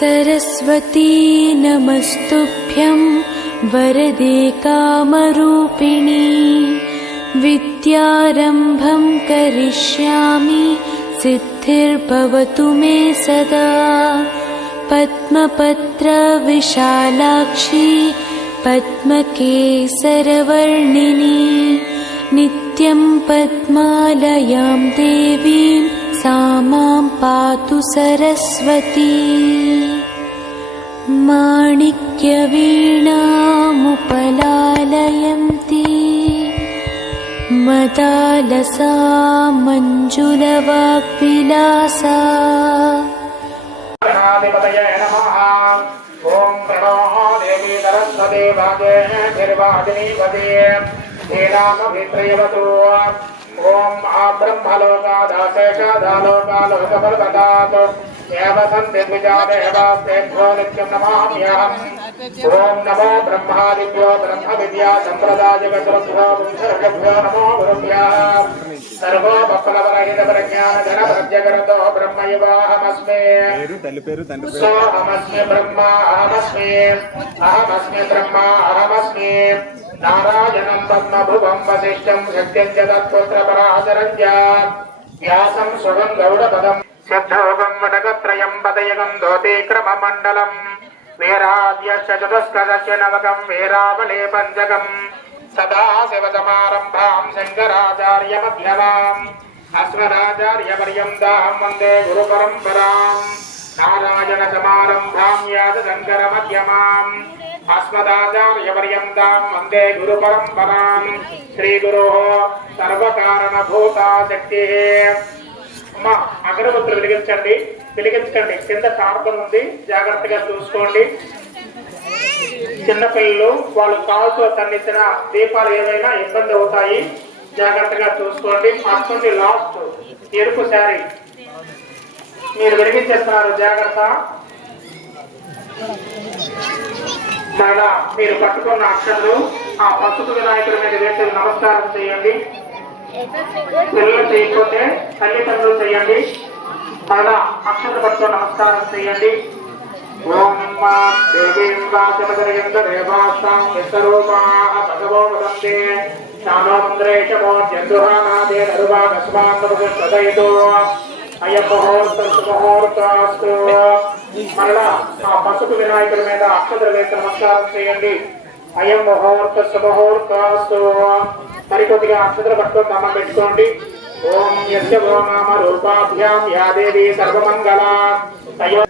सरस्वती नमस्तुभ्यं वरदे कामरूपिणी विद्यारम्भं करिष्यामि सिद्धिर्भवतु मे सदा। पद्मपत्रविशालाक्षी पद्मकेसरवर्णिनी नित्यं पद्मालयां देवीं सा मां पातु सरस्वती। माणिक्यवीणामुपलालयन्ती मदालसा मञ्जुलवाग्विलासा। गणाधिपतये नमः। ओम प्रणो देवी सरस्वती भागे निर्वादिनीपते धेनामभित्रयवतु। ओम आब्रह्मलोकादाशेषादालोकालोकपर्वतात् एव सन्धिद्विजादेवास्तेभ्यो नित्यं नमाम्यहम्। ओम नमो ब्रह्मादिभ्यो ब्रह्मविद्या सम्प्रदायगतभ्यो वंशर्षभ्यो नमो गुरुभ्यः। सर्वोपप्लवरहितप्रज्ञानधनप्रत्यगरतो ब्रह्मयुवाहमस्मि। सोऽहमस्मि ब्रह्मा अहमस्मि ब्रह्मा अहमस्मि। नारायणं पद्मभुवं वसिष्ठं शक्तिं च तत्पुत्रपराशरं च व्यासं सुगं गौडपदं सिद्धोगं वटकत्रयं पदयगं धोतिक्रममण्डलं वीराद्यश्च चतुष्कदस्य नवकं वीरावले पञ्चकं सदाशिवसमारम्भां शङ्कराचार्यमध्यमाम् अस्मदाचार्यपर्यन्तां वन्दे गुरुपरम्पराम्। नारायणसमारम्भां यादशङ्करमध्यमाम् अस्मदाचार्यपर्यन्तां वन्दे गुरुपरम्पराम्। श्रीगुरोः सर्वकारणभूता शक्तिः। అమ్మా అగరబత్తులు వెలిగించండి, వెలిగించండి. కింద కార్బన్ ఉంది, జాగ్రత్తగా చూసుకోండి. చిన్నపిల్లలు వాళ్ళు కాల్తో తన్నించిన దీపాలు ఏవైనా ఇబ్బంది అవుతాయి, జాగ్రత్తగా చూసుకోండి. ఫస్ట్ లాస్ట్ ఎరుపు శారీ మీరు వెలిగించేస్తున్నారు, జాగ్రత్త. మరలా మీరు పట్టుకున్న అక్షరాలు ఆ పసుపు వినాయకుడి మీద వేసి నమస్కారం చేయండి. పిల్లలు చేయకపోతే తల్లిదండ్రులు చేయండి. మరలా అక్షర పట్టుకుని నమస్కారం చేయండి. ఓం దేవీం వాచమదరేంద్రేవాస్తాం విశ్వరూపాః భగవో వదంతే శానోంద్రేషమో జందుహానాదే నరువాగస్మాంతముదయతో అయముహూర్తముహూర్తాస్తు. మరలా ఆ పసుపు వినాయకుడి మీద అక్షర వేసి నమస్కారం చేయండి. అయం ముహూర్త సుముహూర్తాస్తు. మరికొద్దిగా అక్షతలు పట్టుకొని నామం పెట్టుకోండి. ఓం యస్య ఓ నామ రూపాభ్యాం యా దేవీ సర్వమంగళ తయో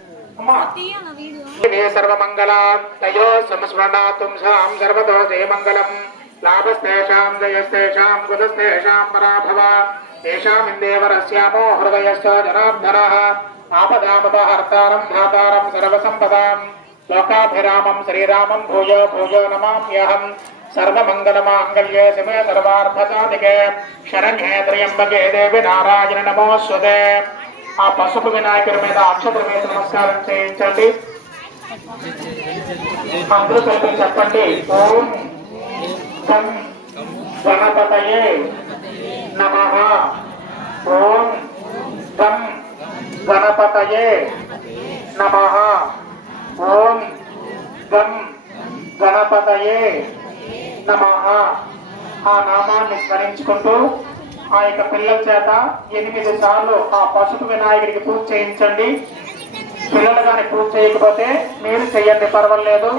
సర్వమంగళ తయో సంస్మరణాతుం సాం సర్వతో జయమంగళం. లాభస్తేషాం జయస్తేషాం కులస్తేషాం పరాభవ తేషాం ఇందేవరస్యామో హృదయశ్చ జనార్దనః ఆపదామపహర్తారం ధాతారం సర్వసంపదాం లోకాభిరామం శ్రీరామం భూయో భూయో నమామ్యహం. సర్వమంగళమాంగళ్యే శివే సర్వార్థసాధికే శరణ్యే త్ర్యంబకే దేవి నారాయణ నమోస్తుతే. ఆ పసుపు వినాయకుడి మీద అక్షతలు వేసి నమస్కారం చేయించండి. అందరూ కలిపి చెప్పండి. ఓం గం గణపతయే నమః. ఓం గం గణపతయే నమః. ఓం గం గణపతయే నమః. ఆ నామాన్ని స్మరించుకుంటూ ఆ యొక్క పిల్లల చేత 8 సార్లు ఆ పసుపు వినాయకుడికి పూజ చేయించండి. పిల్లలు కానీ పూజ చేయకపోతే మీరు చెయ్యండి, పర్వాలేదు.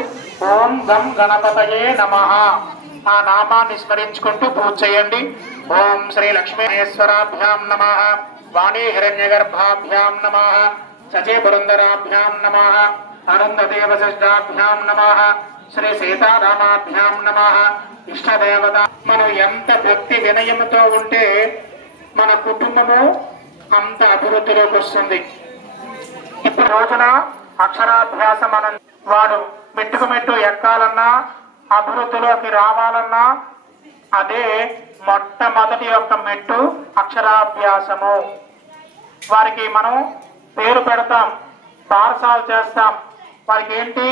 ఓం గం గణపతయే నమః. ఆ నామాన్ని స్మరించుకుంటూ పూజ చేయండి. ఓం శ్రీ లక్ష్మీశ్వరాభ్యాం నమః. వాణీ హిరణ్యగర్భాభ్యాం నమః. సచే పురందరాభ్యాం నమః. అరుంధదేవశిష్టాభ్యాం నమః. శ్రీ సీతారామాభ్యాం నమః. ఇష్టదేవత. మనం ఎంత భక్తి వినయముతో ఉంటే మన కుటుంబము అంత అభివృద్ధిలోకి వస్తుంది. ఇప్పుడు రోజున అక్షరాభ్యాసం అన వాడు మెట్టుకు మెట్టు ఎక్కాలన్నా అభివృద్ధిలోకి రావాలన్నా అదే మొట్టమొదటి యొక్క మెట్టు అక్షరాభ్యాసము. వారికి మనం పేరు పెడతాం, బారసాలు చేస్తాం. వారికి ఏంటి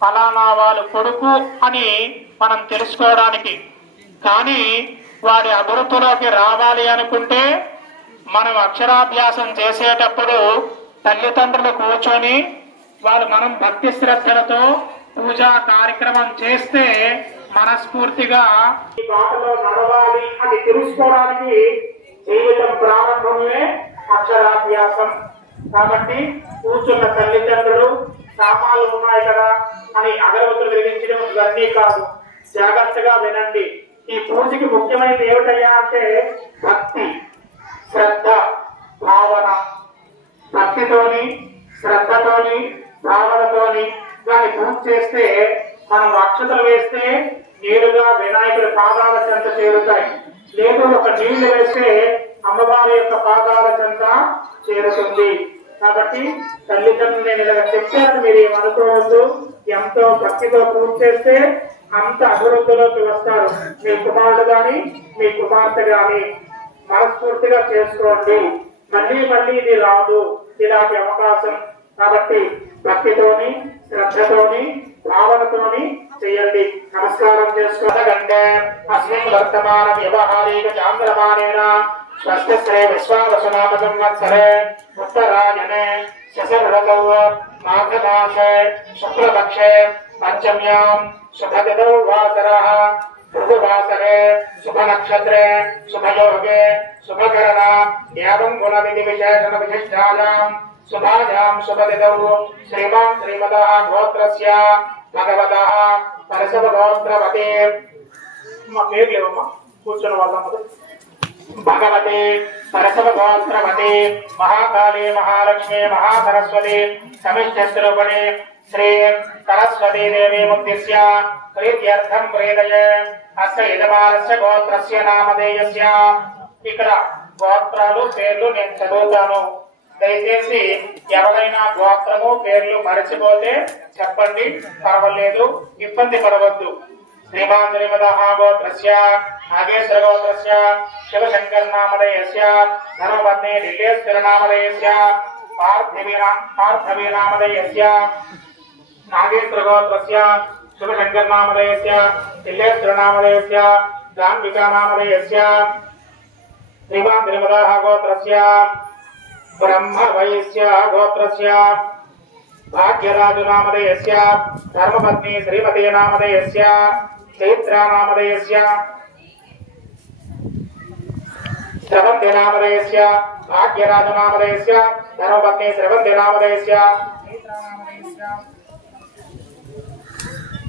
ఫలానా వాళ్ళు కొడుకు అని మనం తెలుసుకోవడానికి. కానీ వారి అభివృద్ధిలోకి రావాలి అనుకుంటే మనం అక్షరాభ్యాసం చేసేటప్పుడు తల్లిదండ్రులు కూర్చొని మనం భక్తి శ్రద్ధలతో పూజా కార్యక్రమం చేస్తే మనస్ఫూర్తిగా ఈ బాటలో నడవాలి అని తెలుసుకోవడానికి జీవితం ప్రారంభమే అక్షరాభ్యాసం. కాబట్టి కూర్చున్న తల్లిదండ్రులు సామాన్లు ఉన్నాయి కదా అని అగరవత్తులు వెలిగించడం ఇవన్నీ కాదు. జాగ్రత్తగా వినండి. ఈ పూజకి ముఖ్యమైనది ఏమిటయ్యా అంటే భక్తి, శ్రద్ధ, భావన. భక్తితోని, శ్రద్ధతోని, భావనతోని దాన్ని పూజ చేస్తే మనం అక్షతలు వేస్తే నేరుగా వినాయకుడి పాదాల చెంత చేరుతాయి. లేదు ఒక నీళ్లు వేస్తే అమ్మవారి యొక్క పాదాల చెంత చేరుతుంది. కాబట్టి తల్లిదండ్రులు నేను ఇలా చెప్పాను, మీరు ఏమనుకోవద్దు. ఎంతో భక్తితో పూజ చేస్తే అంత అభివృద్ధిలోకి వస్తారు. మీ కుమారుడు గాని మీ కుమార్తె గాని మనస్ఫూర్తిగా చేసుకోండి. మళ్ళీ మళ్ళీ ఇది రాదు ఇలాంటి అవకాశం. కాబట్టి భక్తితోని, శ్రద్ధతోని, భావనతోని చేయండి. నమస్కారం చేసుకోగంటే అస్మిన్ వర్తమాన వ్యవహారీక చాంద్రమానేన స్వస్తిశ్రీ విశ్వావసునామ సంవత్సరే ఉత్తరాయణే శశరథౌ మాఘమాసే శుక్లపక్షే పంచమ్యాం శుభదినౌ వాసరః భృగువాసరే శుభ నక్షత్రే శుభయోగే శుభకరణ ఏవం గుణ విధి విశేషణ విశిష్టాయాం శుభాయాం శుభదినౌ శ్రీమాన్ శ్రీమదః గోత్రస్య భగవతః పరశవ గోత్రవతే మా పేరు లేవమ్మా కూర్చున్న వాళ్ళమ్మది భగవతే పరశవ గోత్రవతే మహాకాళీ మహాలక్ష్మి మహాసరస్వతి సమిష్ఠస్వరూపిణి శ్రీ సరస్వతీ దేవి ముక్తిస్య ప్రీత్యర్థం ప్రేదయే అస్య యజమానస్య గోత్రస్య నామధేయస్య. ఇక్కడ గోత్రాలు పేర్లు నేను చదువుతాను. దయచేసి ఎవరైనా గోత్రము పేర్లు మరచిపోతే చెప్పండి, పర్వాలేదు, ఇబ్బంది పడవద్దు. శ్రీమాన్ శ్రీమదః గోత్రస్య నాగేశ్వర గోత్రస్య శివశంకర్ నామధేయస్య ధర్మపత్ని ఢిల్లేశ్వర నామధేయస్య పార్థవీ నామధేయస్య నాగేశ్వర గోత్రస్య శివశంకర్ నామధేయస్య ఢిల్లేశ్వర నామధేయస్య గాంభికా నామధేయస్య శ్రీమాన్ శ్రీమదః గోత్రస్య బ్రహ్మ వైశ్య గోత్రస్య భాగ్యరాజు నామధేయస్య ధర్మపత్ని శ్రీమతి నామధేయస్య చైత్ర నామధేయస్య స్రవంతి నామధేయస్య భాగ్యరాజు నామధేయస్య ధర్మపత్ని స్రవంతి నామధేయస్య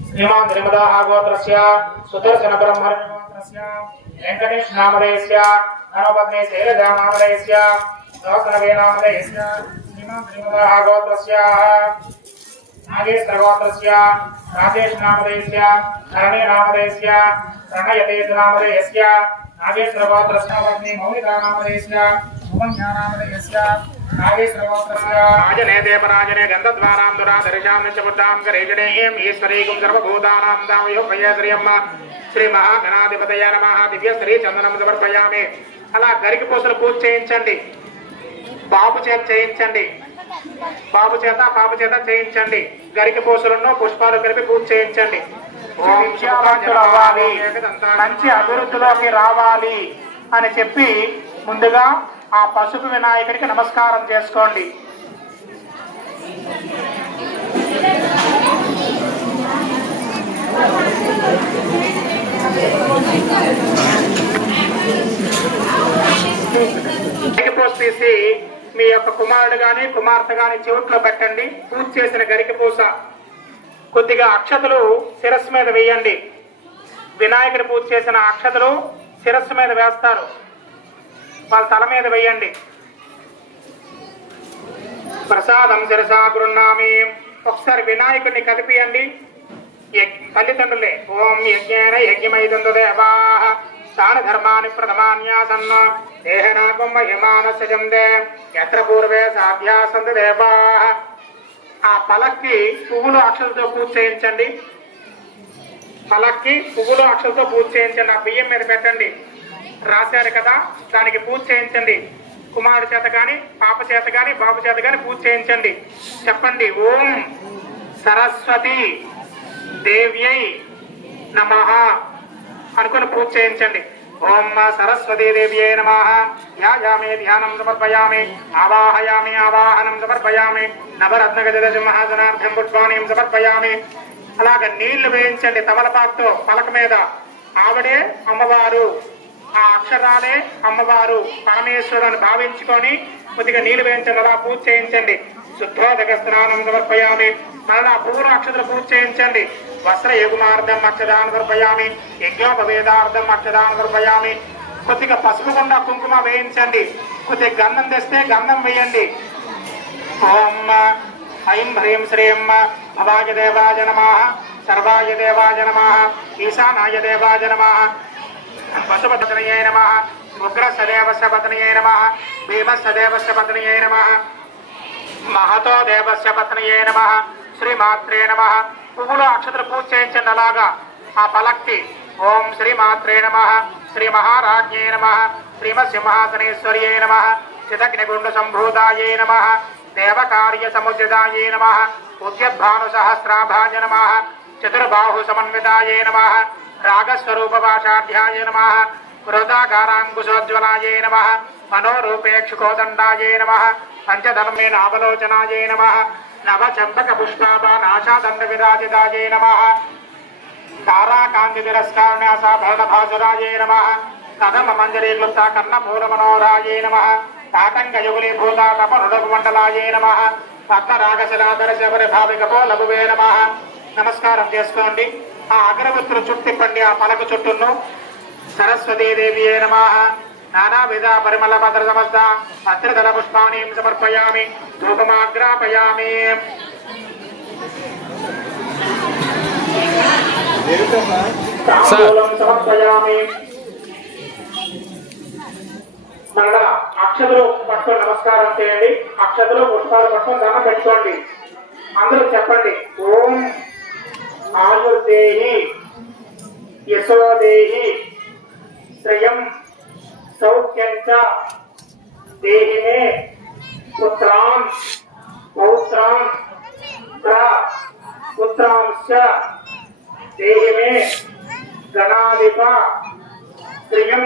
శ్రీమాన్ శ్రీమదః గోత్రస్య సుదర్శన బ్రహ్మ గోత్రస్య వెంకటేశ్ నామధేయస్య ధర్మపత్ని శైలజా నామధేయస్య దోసనవే నామధేయస్య శ్రీమాన్ శ్రీమదః గోత్రస్య నాగేశ్వర గోత్రస్య రాజేష్ నామధేయస్య ధరణి నామధేయస్య ప్రణయతేజ నామధేయస్య నాగేశ్వర గోత్రస్య పత్ని మౌలికా నామధేయస్య భువన్యా నామధేయస్య నాగేశ్వర గోత్రస్య రాజనే దేవరాజనే గంధద్వారాం దురాధరిషాం నిత్యబుద్ధాం గరేజనేయం ఈశ్వరీకం సర్వభూతానాం దామయో భయశ్రీయమ్మ శ్రీ మహాగణాధిపతయ నమః దివ్య శ్రీ చందనం సమర్పయామి. అలా గరికి పూసలు పూజ చేయించండి. బాబు చేత చేయించండి, బాబు చేత పాప చేత చేయించండి. గరికి పూసలను పుష్పాలు కలిపి పూజ చేయించండి. విద్యావంతులు అవ్వాలి, మంచి అభివృద్ధిలోకి రావాలి అని చెప్పి ముందుగా ఆ పసుపు వినాయకుడికి నమస్కారం చేసుకోండి. గరికపూస తీసి మీ యొక్క కుమారుడు గాని కుమార్తె గాని చెవుట్లో పెట్టండి. పూజ చేసిన గరికపూస కొద్దిగా అక్షతలు శిరస్సు మీద వేయండి. వినాయకుడి పూజ చేసిన అక్షతలు శిరస్సు మీద వేస్తారు, వాళ్ళ తల మీద వేయండి. ప్రసాదం శిరసా గృహ్ణామి. ఒకసారి వినాయకుడిని కదిపియండి. తల్లిదండ్రులే ఓం యజ్ఞేన యజ్ఞమైదందు దేవాః స్థాన ధర్మాని ప్రథమాన్యాసన్న దేహనాకం మహిమానస్య జందే యత్ర పూర్వే సాధ్యాసంతు దేవాః. ఆ పలక్కి పువ్వులు అక్షలతో పూజ చేయించండి. పలక్కి పువ్వులు అక్షలతో పూజ చేయించండి. ఆ బియ్యం మీద పెట్టండి. రాశారు కదా, దానికి పూజ చేయించండి. కుమారుడి చేత కానీ పాప చేత కానీ బాబు చేత కానీ పూజ చేయించండి. చెప్పండి ఓం సరస్వతి దేవ్యై నమః అనుకుని పూజ చేయించండి. ఓం సరస్వతీ దేవ్యై నమః ధ్యాయామి ధ్యానం సమర్పయామి ఆవాహయామి ఆవాహనం సమర్పయామి నవరత్నగజ సింహాసనార్థం పుష్పాణిం సమర్పయామి. అలాగే నీళ్లు వేయించండి తమలపాకుతో పలక మీద. ఆవిడే అమ్మవారు, ఆ అక్షరాలే అమ్మవారు పరమేశ్వరుని భావించుకొని కొద్దిగా నీళ్లు వేయించండి. అలా పూజ చేయించండి. శుద్ధోదక స్నానం సమర్పయామి. మరలా పూర్ణ అక్షతలు పూజ చేయించండి. వస్త్ర యుగుమార్థం అక్షదాన్ని సమర్పయామి. యజ్ఞోపవేదార్థం అక్షదాన్ని సమర్పయామి. కొద్దిగా పసుపు గుండా కుంకుమ వేయించండి. కొద్దిగా గంధం తెస్తే గంధం వేయండి. ఓం ఐం హ్రీం శ్రీం భవాయ దేవాయ నమః సర్వాయ దేవాయ నమః ఈశానాయ దేవాయ నమః పశుపతనయే నమః ఉగ్రసదేవస్య పత్నయే నమః భీమస్సదేవస్య పత్నయే నమః మహతో దేవస్య పత్నయే నమః శ్రీమాత్రే నమః. పువ్వులు అక్షతలు పూజ చేయించండి. అలాగా ఆ పలక్కి ఓం శ్రీమాత్రే నమః శ్రీ మహారాజ్ఞే నమః శ్రీమత్సింహాసనేశ్వర్యే నమః చిదగ్నిగుండ సంభూతాయే నమః దేవకార్య సముద్యదాయే నమః ఉద్యద్భాను సహస్రాభాయ నమః చతుర్బాహు సమన్వితాయే నమః రాగస్వరూప భాషాఢ్యాయ నమః వృతాకారాంకుశోజ్వలాయే నమః మనోరూపేక్షుకోదండాయే నమః పంచధర్మే నావలోచనాయే నమః నవచంపక పుష్పాభానాశాదండ విరాజితాయే నమః తారాకాంతి తిరస్కారణ్యాసాభరణ భాసురాయే నమః కథమ మంజరీ క్లుప్త కర్ణమూల మనోరాయే నమః తాటంకయుగులీ భూతాటపరుడమండలాయే నమః పద్మరాగశిలాధర శబరి భావికపో లఘువే నమః. నమస్కారం చేసుకోండి. ఆ అగరవత్తులు చుట్టిప్పండి ఆ పలక చుట్టూను. సరస్వతీదేవ్యే నమః నానావిధ పరిమళ భద్ర సమస్త అత్రిదళ పుష్పాణీం సమర్పయామి ధూపమాగ్రాపయామి. తాంబూలం సమర్పయామి. మరలా అక్షతలు పట్టుకొని నమస్కారం చేయండి. అక్షతలు పుష్పాలు పట్టుకొని దండం పెట్టుకోండి. అందరూ చెప్పండి ఓం ఆయుర్దేహి యశోదేహి శ్రియం సౌఖ్యం చ దేహి మే పుత్రాన్ పౌత్రాన్ పుత్రాంశ్చ దేహి మే గణాధిప శ్రియం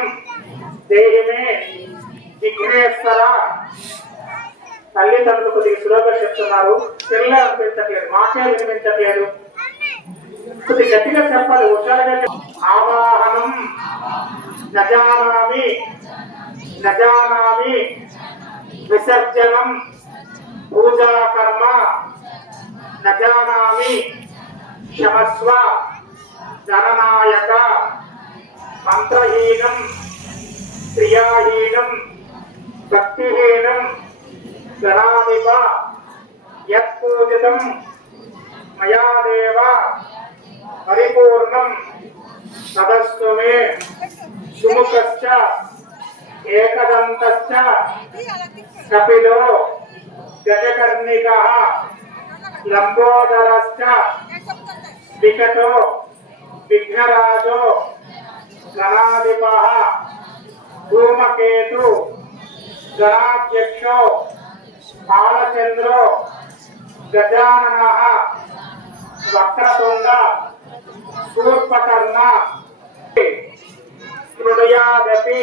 దేహి మే విఘ్నేశ్వర. తల్లిదండ్రులు కొద్దిగా సులభంగా చెప్తున్నారు. పిల్లలు అనిపించట్లేదు, మాకే వినిపించట్లేదు. కొద్ది గట్టిగా చెప్పాలి, హుషారుగా. ఆవాహనం నజానామి నజానామి విసర్జనం పూజాకర్మ నజానామి క్షమస్వ గణనాయక మంత్రహీనం క్రియాహీనం భక్తిహీనం గణాధిప యత్పూజితం మయా దేవ పరిపూర్ణం తదస్తు మే సుముఖశ్చ ఏకదంతశ్చ కపిలో గజకర్ణికః లంబోదరశ్చ వికటో విఘ్నరాజో గణాధిపః ధూమకేతు గణాధ్యక్షో బాలచంద్రో గజాననః వక్రతుండ శూర్పకర్ణ హృదయాదపి